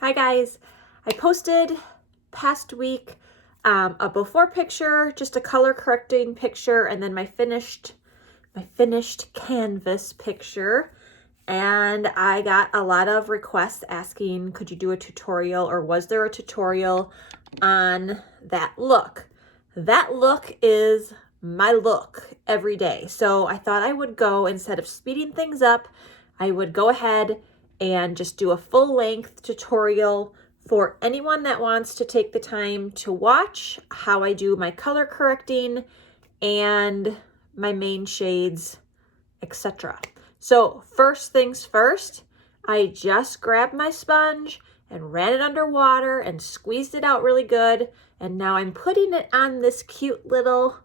Hi guys, I posted past week a before picture, just a color correcting picture, and then my finished canvas picture. And I got a lot of requests asking, could you do a tutorial, or was there a tutorial on that look? That look is my look every day. So I thought I would go, instead of speeding things up, I would go ahead and just do a full length tutorial for anyone that wants to take the time to watch how I do my color correcting and my main shades, etc. So first things first, I just grabbed my sponge and ran it under water and squeezed it out really good. And now I'm putting it on this cute little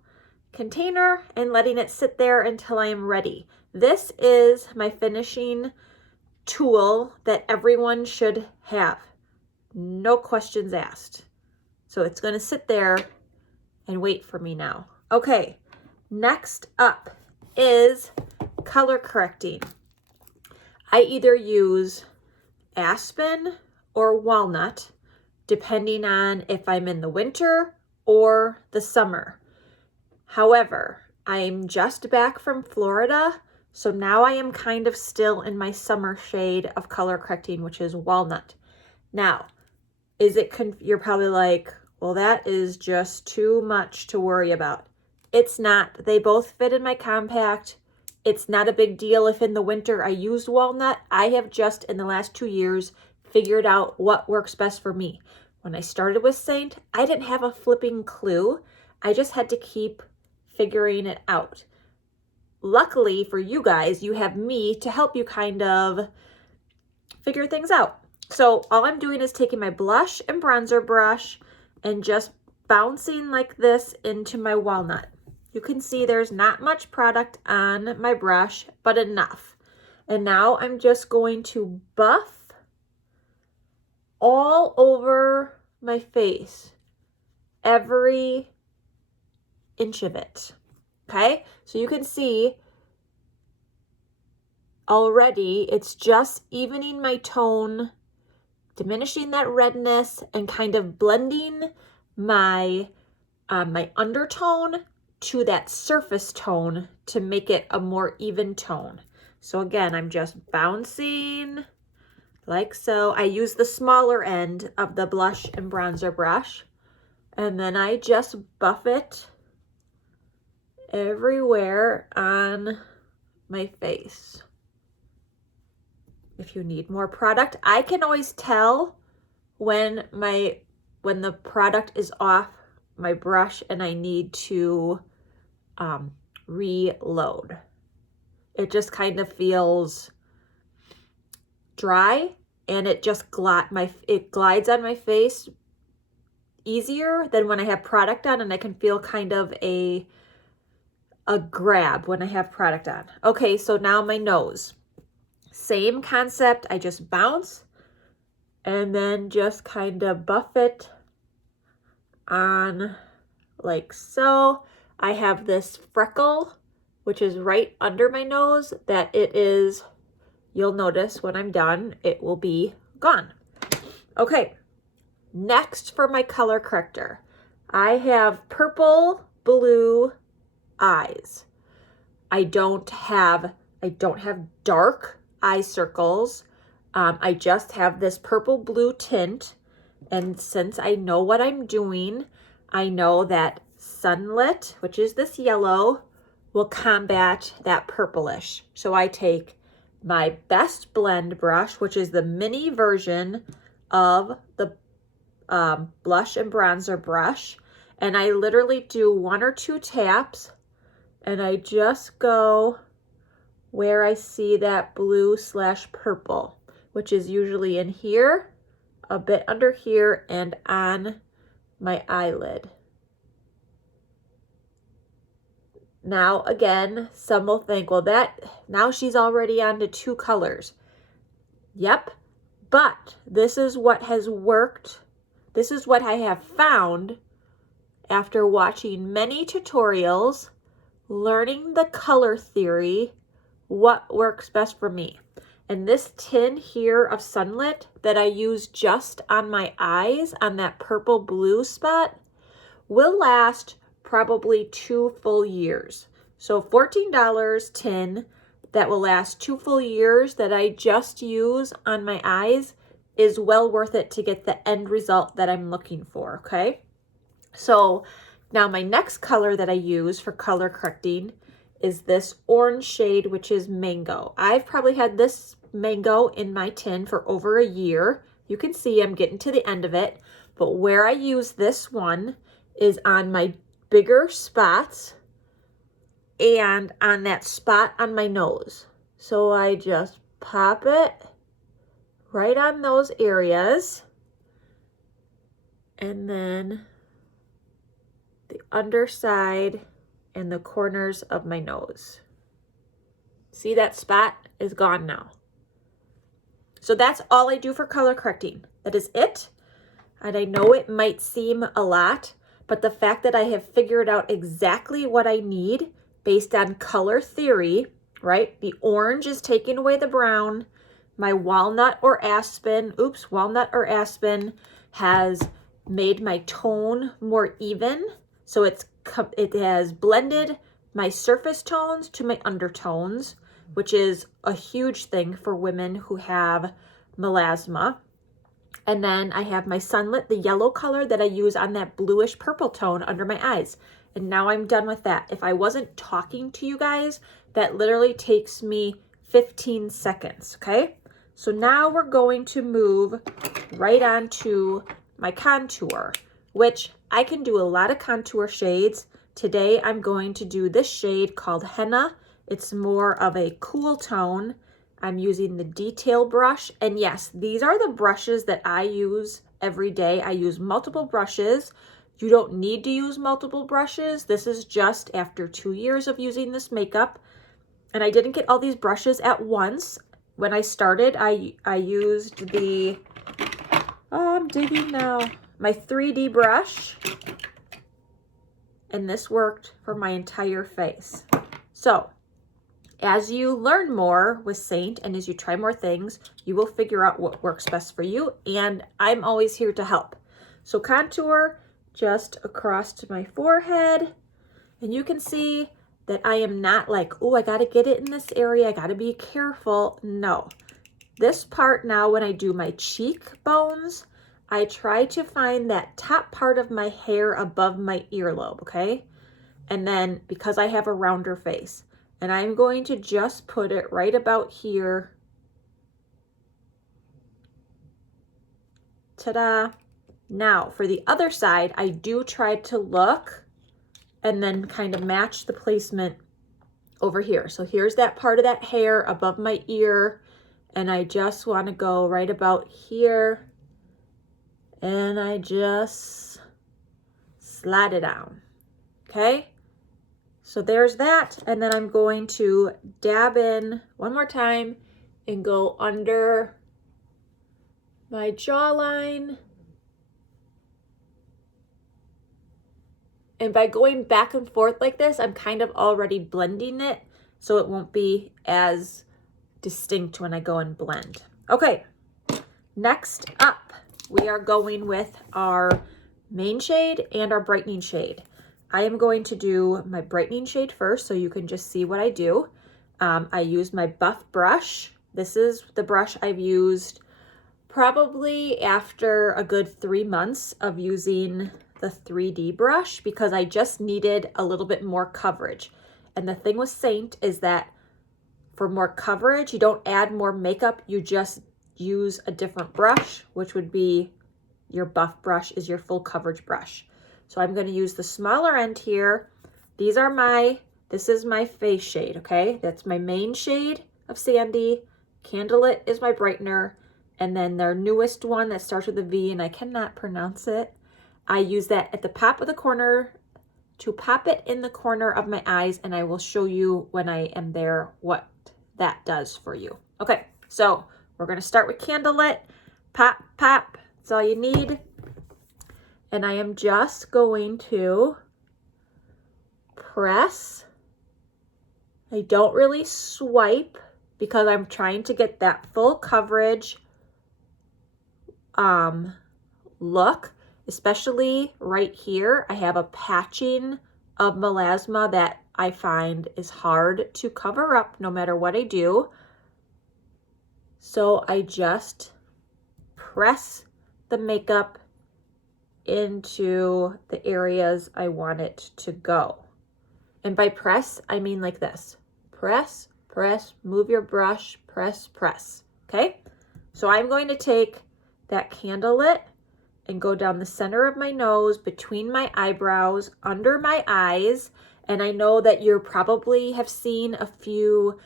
container and letting it sit there until I am ready. This is my finishing tool that everyone should have. No questions asked. So it's going to sit there and wait for me now. Okay, next up is color correcting. I either use aspen or walnut, depending on if I'm in the winter or the summer. However, I'm just back from Florida, so now I am kind of still in my summer shade of color correcting, which is walnut. Now, you're probably like, well, that is just too much to worry about. It's not. They both fit in my compact. It's not a big deal if in the winter I used walnut. I have just in the last 2 years figured out what works best for me. When I started with Saint, I didn't have a flipping clue. I just had to keep figuring it out. Luckily for you guys, you have me to help you kind of figure things out. So all I'm doing is taking my blush and bronzer brush and just bouncing like this into my walnut. You can see there's not much product on my brush, but enough. And now I'm just going to buff all over my face, every inch of it. Okay, so you can see already it's just evening my tone, diminishing that redness, and kind of blending my my undertone to that surface tone to make it a more even tone. So again, I'm just bouncing like so. I use the smaller end of the blush and bronzer brush, and then I just buff it everywhere on my face. If you need more product, I can always tell when the product is off my brush and I need to reload. It just kind of feels dry, and it just glides on my face easier than when I have product on, and I can feel kind of a grab when I have product on. Okay, so now my nose. Same concept. I just bounce and then just kind of buff it on like so. I have this freckle, which is right under my nose, that you'll notice when I'm done, it will be gone. Okay, next for my color corrector, I have purple blue eyes. I don't have dark eye circles. I just have this purple blue tint, and since I know what I'm doing, I know that sunlit, which is this yellow, will combat that purplish. So I take my Best Blend brush, which is the mini version of the blush and bronzer brush, and I literally do 1 or 2 taps, and I just go where I see that blue/purple, which is usually in here, a bit under here, and on my eyelid. Now again, some will think, well, now she's already on to 2 colors. Yep, but this is what has worked. This is what I have found after watching many tutorials, learning the color theory, what works best for me. And this tin here of Sunlit that I use just on my eyes on that purple blue spot will last probably 2 full years. So $14 tin that will last 2 full years that I just use on my eyes is well worth it to get the end result that I'm looking for, okay? So now my next color that I use for color correcting is this orange shade, which is Mango. I've probably had this Mango in my tin for over a year. You can see I'm getting to the end of it, but where I use this one is on my bigger spots and on that spot on my nose. So I just pop it right on those areas, and then the underside and the corners of my nose. See, that spot is gone now. So that's all I do for color correcting. That is it. And I know it might seem a lot, but the fact that I have figured out exactly what I need based on color theory, right? The orange is taking away the brown. My walnut or aspen has made my tone more even. So it has blended my surface tones to my undertones, which is a huge thing for women who have melasma. And then I have my Sunlit, the yellow color that I use on that bluish purple tone under my eyes. And now I'm done with that. If I wasn't talking to you guys, that literally takes me 15 seconds, okay? So now we're going to move right on to my contour, which I can do a lot of contour shades. Today I'm going to do this shade called Henna. It's more of a cool tone. I'm using the detail brush, and yes, these are the brushes that I use every day. I use multiple brushes. You don't need to use multiple brushes. This is just after 2 years of using this makeup, and I didn't get all these brushes at once. When I started, I used the, I'm digging now, my 3D brush, and this worked for my entire face. So as you learn more with Saint and as you try more things, you will figure out what works best for you, and I'm always here to help. So contour just across to my forehead, and you can see that I am not like, oh, I gotta get it in this area, I gotta be careful. No. This part now, when I do my cheekbones, I try to find that top part of my hair above my earlobe, okay? And then because I have a rounder face, and I'm going to just put it right about here. Ta-da. Now for the other side, I do try to look and then kind of match the placement over here. So here's that part of that hair above my ear, and I just want to go right about here, and I just slide it down, okay? So there's that, and then I'm going to dab in one more time and go under my jawline. And by going back and forth like this, I'm kind of already blending it, so it won't be as distinct when I go and blend. Okay, next up, we are going with our main shade and our brightening shade. I am going to do my brightening shade first so you can just see what I do. I use my Buff brush. This is the brush I've used probably after a good 3 months of using the 3D brush because I just needed a little bit more coverage. And the thing with Saint is that for more coverage, you don't add more makeup, you just use a different brush, which would be your Buff brush is your full coverage brush. So I'm going to use the smaller end here. This is my face shade, okay? That's my main shade of Sandy. Candlelit is my brightener. And then their newest one that starts with a V, and I cannot pronounce it. I use that at the top of the corner to pop it in the corner of my eyes, and I will show you when I am there what that does for you. Okay, so we're going to start with Candlelit. Pop, pop. That's all you need. And I am just going to press. I don't really swipe because I'm trying to get that full coverage look, especially right here. I have a patching of melasma that I find is hard to cover up no matter what I do. So I just press the makeup into the areas I want it to go. And by press, I mean like this. Press, press, move your brush, press, press. Okay? So I'm going to take that candlelit and go down the center of my nose, between my eyebrows, under my eyes. And I know that you probably have seen a few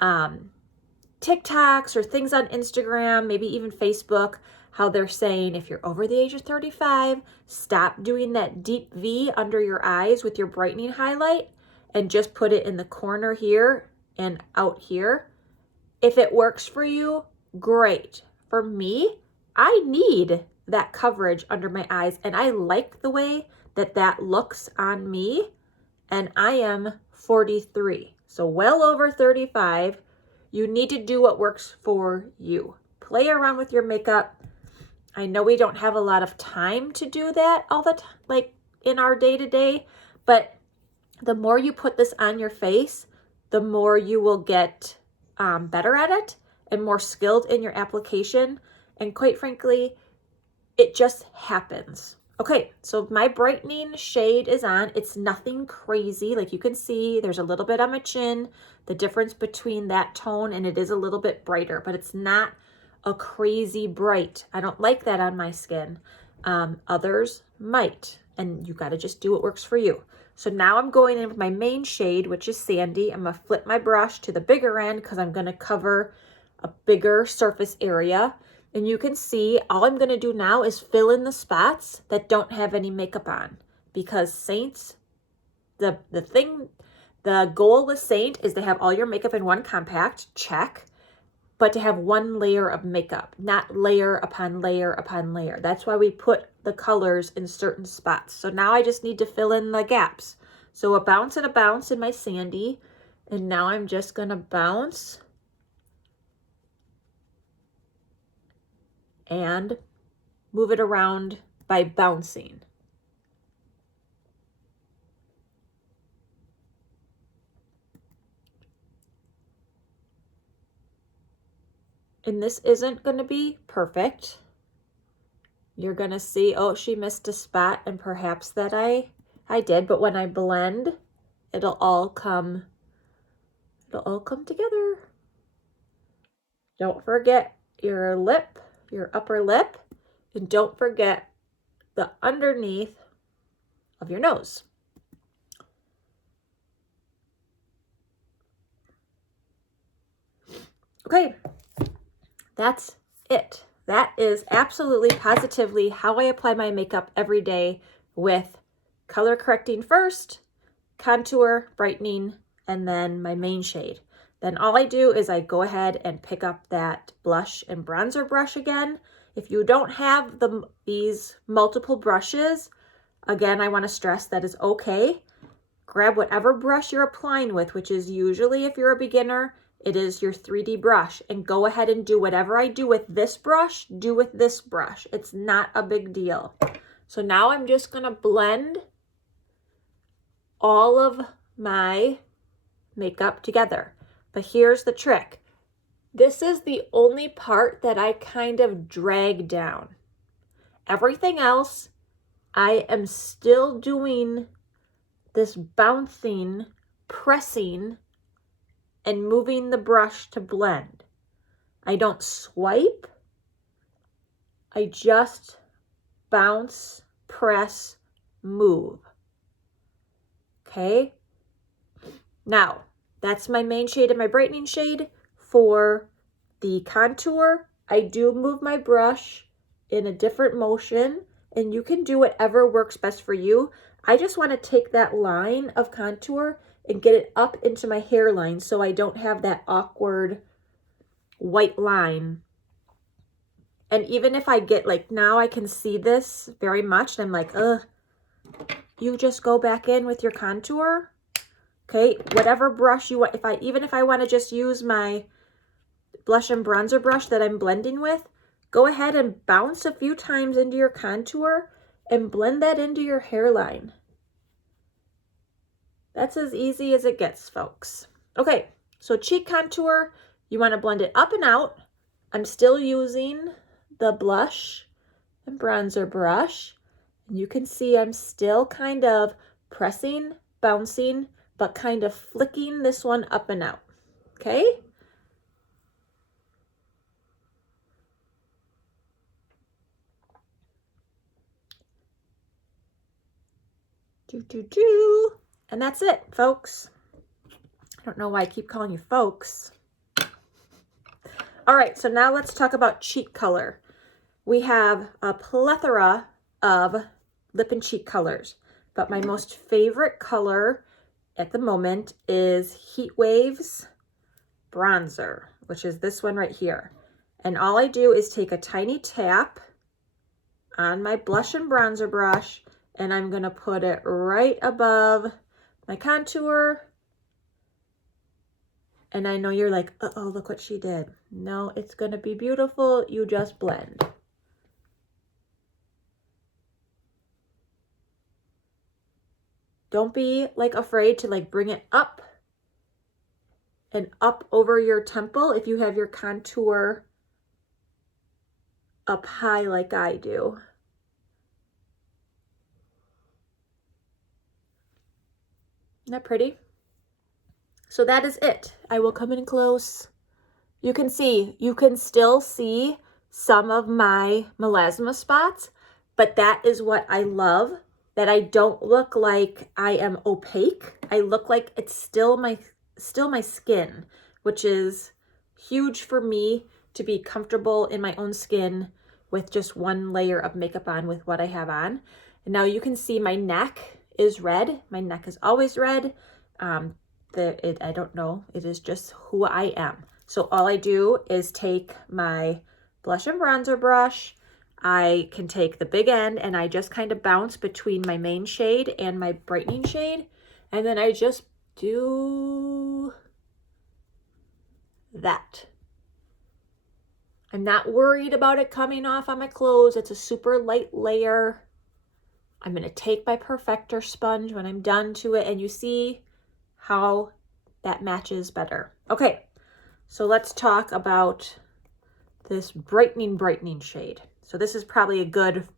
TikToks or things on Instagram, maybe even Facebook, how they're saying if you're over the age of 35, stop doing that deep V under your eyes with your brightening highlight and just put it in the corner here and out here. If it works for you, great. For me, I need that coverage under my eyes, and I like the way that that looks on me, and I am 43, so well over 35. You need to do what works for you. Play around with your makeup. I know we don't have a lot of time to do that all the time, like in our day-to-day, but the more you put this on your face, the more you will get better at it and more skilled in your application. And quite frankly, it just happens. Okay, so my brightening shade is on. It's nothing crazy. Like you can see, there's a little bit on my chin, the difference between that tone, and it is a little bit brighter, but it's not a crazy bright. I don't like that on my skin. Others might, and you got to just do what works for you. So now I'm going in with my main shade, which is Sandy. I'm going to flip my brush to the bigger end because I'm going to cover a bigger surface area. And you can see all I'm going to do now is fill in the spots that don't have any makeup on, because Saints, the goal with Saint is to have all your makeup in one compact, check, but to have one layer of makeup, not layer upon layer upon layer. That's why we put the colors in certain spots. So now I just need to fill in the gaps. So a bounce and a bounce in my Sandy, and now I'm just going to bounce and move it around by bouncing. And this isn't going to be perfect. You're going to see, oh, she missed a spot, and perhaps that I did, but when I blend, it'll all come together. Don't forget your lip, your upper lip, and don't forget the underneath of your nose. Okay, that's it. That is absolutely positively how I apply my makeup every day, with color correcting first, contour, brightening, and then my main shade. Then all I do is I go ahead and pick up that blush and bronzer brush again. If you don't have these multiple brushes, again, I want to stress that is okay. Grab whatever brush you're applying with, which is usually, if you're a beginner, it is your 3D brush, and go ahead and do whatever I do with this brush, do with this brush. It's not a big deal. So now I'm just going to blend all of my makeup together. But here's the trick. This is the only part that I kind of drag down. Everything else, I am still doing this bouncing, pressing, and moving the brush to blend. I don't swipe. I just bounce, press, move. Okay? Now, that's my main shade and my brightening shade. For the contour, I do move my brush in a different motion, and you can do whatever works best for you. I just want to take that line of contour and get it up into my hairline so I don't have that awkward white line. And even if I get, like, now I can see this very much, and I'm like, you just go back in with your contour. Okay, whatever brush you want. Even if I want to just use my blush and bronzer brush that I'm blending with, go ahead and bounce a few times into your contour and blend that into your hairline. That's as easy as it gets, folks. Okay, so cheek contour, you want to blend it up and out. I'm still using the blush and bronzer brush. And you can see I'm still kind of pressing, bouncing, but kind of flicking this one up and out, okay? And that's it, folks. I don't know why I keep calling you folks. All right, so now let's talk about cheek color. We have a plethora of lip and cheek colors, but my most favorite color at the moment is Heat Waves Bronzer, which is this one right here. And all I do is take a tiny tap on my blush and bronzer brush, and I'm gonna put it right above my contour. And I know you're like, uh-oh, look what she did. No, it's gonna be beautiful. You just blend. Don't be like afraid to like bring it up and up over your temple if you have your contour up high like I do. Isn't that pretty? So that is it. I will come in close. You can still see some of my melasma spots, but that is what I love, that I don't look like I am opaque. I look like it's still my skin, which is huge for me to be comfortable in my own skin with just one layer of makeup on with what I have on. And now you can see my neck is red. My neck is always red. I don't know, it is just who I am. So all I do is take my blush and bronzer brush. I can take the big end and I just kind of bounce between my main shade and my brightening shade. And then I just do that. I'm not worried about it coming off on my clothes. It's a super light layer. I'm going to take my Perfector sponge when I'm done to it, and you see how that matches better. Okay, so let's talk about this brightening shade. So this is probably a good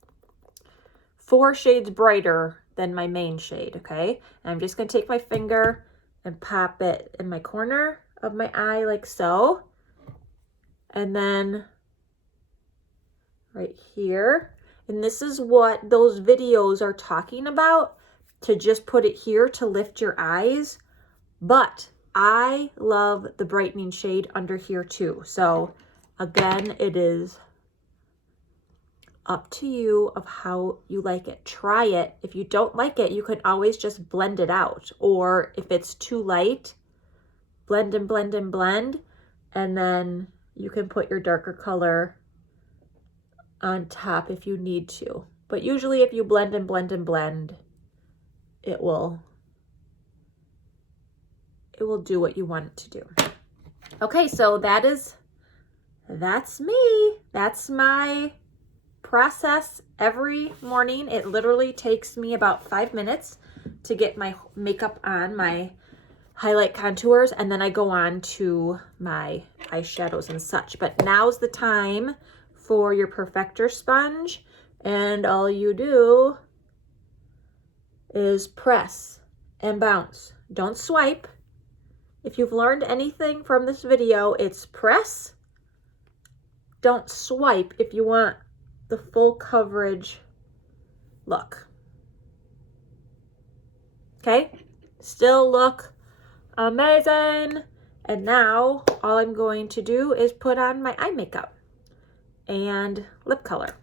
4 shades brighter than my main shade, okay? And I'm just going to take my finger and pop it in my corner of my eye like so. And then right here. And this is what those videos are talking about, to just put it here to lift your eyes. But I love the brightening shade under here too. So again, it is up to you of how you like it. Try it. If you don't like it, you could always just blend it out. Or if it's too light, blend and blend and blend. And then you can put your darker color on top if you need to. But usually if you blend and blend and blend, it will do what you want it to do. Okay, so that's me. That's my process every morning. It literally takes me about 5 minutes to get my makeup on, my highlight contours, and then I go on to my eyeshadows and such. But now's the time for your Perfector sponge, and all you do is press and bounce. Don't swipe. If you've learned anything from this video, it's press. Don't swipe if you want the full coverage look. Okay? Still look amazing. And now all I'm going to do is put on my eye makeup and lip color.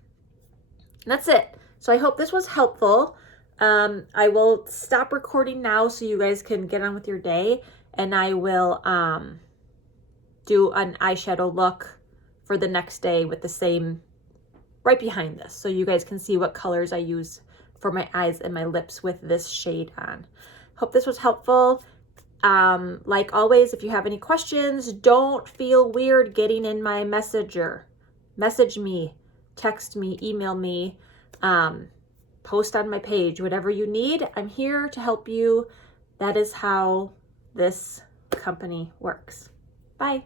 And that's it. So I hope this was helpful. I will stop recording now so you guys can get on with your day, and I will do an eyeshadow look for the next day with the same right behind this, so you guys can see what colors I use for my eyes and my lips with this shade on. Hope this was helpful. Like always, if you have any questions, don't feel weird getting in my messenger. Message me, text me, email me, post on my page, whatever you need. I'm here to help you. That is how this company works. Bye.